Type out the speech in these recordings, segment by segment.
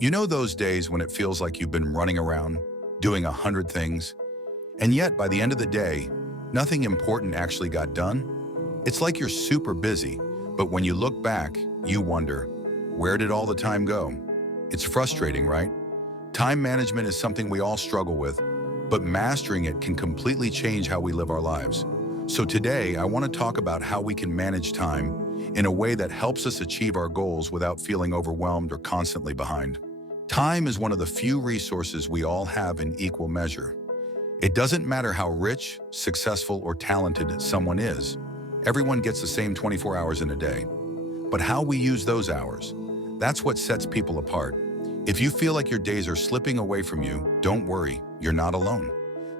You know those days when it feels like you've been running around, doing 100 things, and yet by the end of the day, nothing important actually got done? It's like you're super busy, but when you look back, you wonder, where did all the time go? It's frustrating, right? Time management is something we all struggle with, but mastering it can completely change how we live our lives. So today, I want to talk about how we can manage time in a way that helps us achieve our goals without feeling overwhelmed or constantly behind. Time is one of the few resources we all have in equal measure. It doesn't matter how rich, successful, or talented someone is. Everyone gets the same 24 hours in a day. But how we use those hours, that's what sets people apart. If you feel like your days are slipping away from you, don't worry, you're not alone.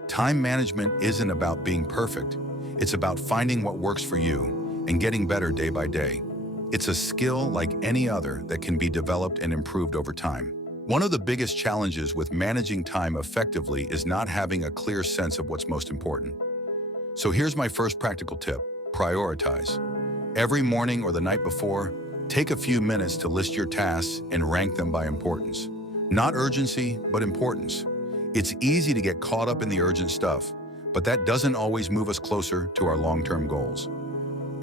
Time management isn't about being perfect. It's about finding what works for you and getting better day by day. It's a skill like any other that can be developed and improved over time. One of the biggest challenges with managing time effectively is not having a clear sense of what's most important. So here's my first practical tip: prioritize. Every morning or the night before, take a few minutes to list your tasks and rank them by importance. Not urgency, but importance. It's easy to get caught up in the urgent stuff, but that doesn't always move us closer to our long-term goals.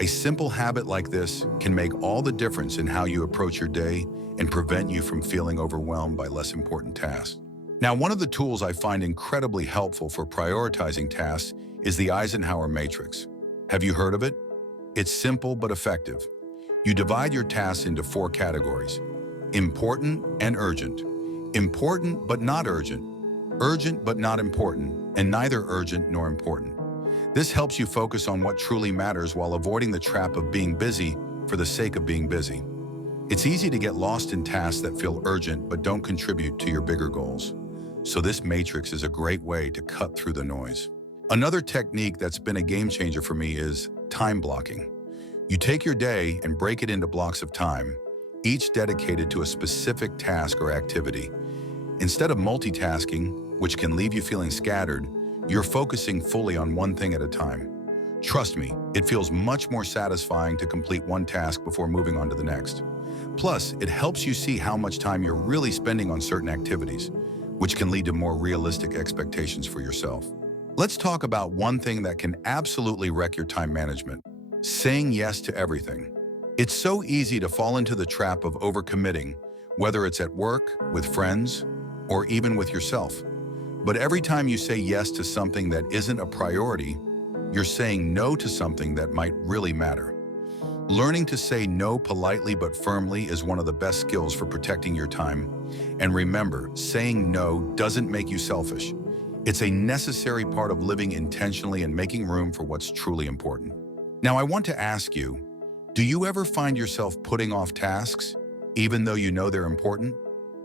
A simple habit like this can make all the difference in how you approach your day and prevent you from feeling overwhelmed by less important tasks. Now, one of the tools I find incredibly helpful for prioritizing tasks is the Eisenhower Matrix. Have you heard of it? It's simple but effective. You divide your tasks into 4 categories: important and urgent, important but not urgent, urgent but not important, and neither urgent nor important. This helps you focus on what truly matters while avoiding the trap of being busy for the sake of being busy. It's easy to get lost in tasks that feel urgent but don't contribute to your bigger goals. So this matrix is a great way to cut through the noise. Another technique that's been a game changer for me is time blocking. You take your day and break it into blocks of time, each dedicated to a specific task or activity. Instead of multitasking, which can leave you feeling scattered, you're focusing fully on one thing at a time. Trust me, it feels much more satisfying to complete one task before moving on to the next. Plus, it helps you see how much time you're really spending on certain activities, which can lead to more realistic expectations for yourself. Let's talk about one thing that can absolutely wreck your time management: saying yes to everything. It's so easy to fall into the trap of overcommitting, whether it's at work, with friends, or even with yourself. But every time you say yes to something that isn't a priority, you're saying no to something that might really matter. Learning to say no politely but firmly is one of the best skills for protecting your time. And remember, saying no doesn't make you selfish. It's a necessary part of living intentionally and making room for what's truly important. Now, I want to ask you, do you ever find yourself putting off tasks, even though you know they're important?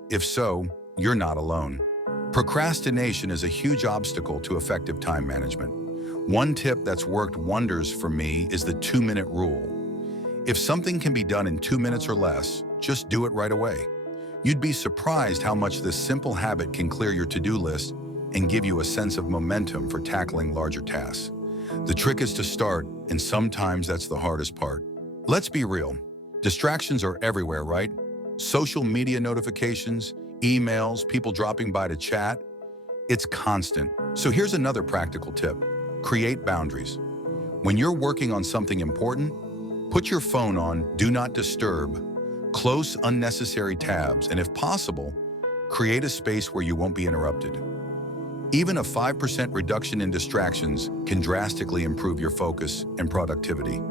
If so, you're not alone. Procrastination is a huge obstacle to effective time management. One tip that's worked wonders for me is the 2-minute rule. If something can be done in 2 minutes or less, just do it right away. You'd be surprised how much this simple habit can clear your to-do list and give you a sense of momentum for tackling larger tasks. The trick is to start, and sometimes that's the hardest part. Let's be real. Distractions are everywhere, right? Social media notifications, emails, people dropping by to chat. It's constant. So here's another practical tip: create boundaries. When you're working on something important, put your phone on Do Not Disturb, close unnecessary tabs, and if possible, create a space where you won't be interrupted. Even a 5% reduction in distractions can drastically improve your focus and productivity.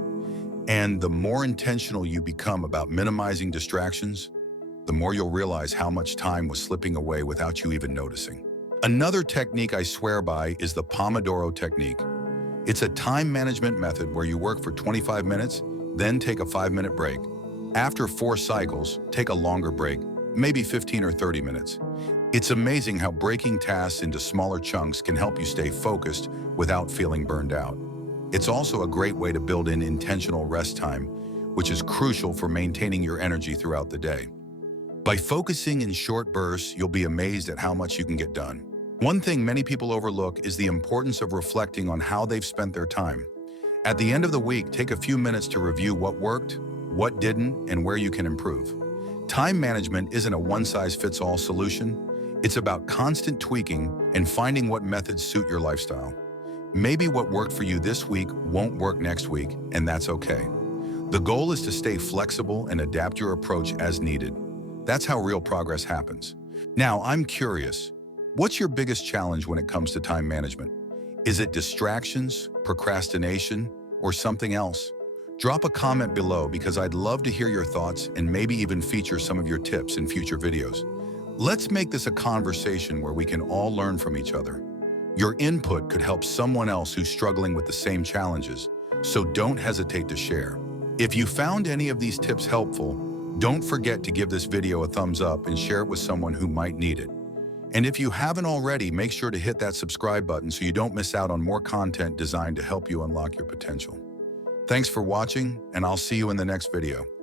And the more intentional you become about minimizing distractions, the more you'll realize how much time was slipping away without you even noticing. Another technique I swear by is the Pomodoro Technique. It's a time management method where you work for 25 minutes, then take a 5-minute break. After 4 cycles, take a longer break, maybe 15 or 30 minutes. It's amazing how breaking tasks into smaller chunks can help you stay focused without feeling burned out. It's also a great way to build in intentional rest time, which is crucial for maintaining your energy throughout the day. By focusing in short bursts, you'll be amazed at how much you can get done. One thing many people overlook is the importance of reflecting on how they've spent their time. At the end of the week, take a few minutes to review what worked, what didn't, and where you can improve. Time management isn't a one-size-fits-all solution. It's about constant tweaking and finding what methods suit your lifestyle. Maybe what worked for you this week won't work next week, and that's okay. The goal is to stay flexible and adapt your approach as needed. That's how real progress happens. Now, I'm curious, what's your biggest challenge when it comes to time management? Is it distractions, procrastination, or something else? Drop a comment below because I'd love to hear your thoughts and maybe even feature some of your tips in future videos. Let's make this a conversation where we can all learn from each other. Your input could help someone else who's struggling with the same challenges, so don't hesitate to share. If you found any of these tips helpful, don't forget to give this video a thumbs up and share it with someone who might need it. And if you haven't already, make sure to hit that subscribe button so you don't miss out on more content designed to help you unlock your potential. Thanks for watching, and I'll see you in the next video.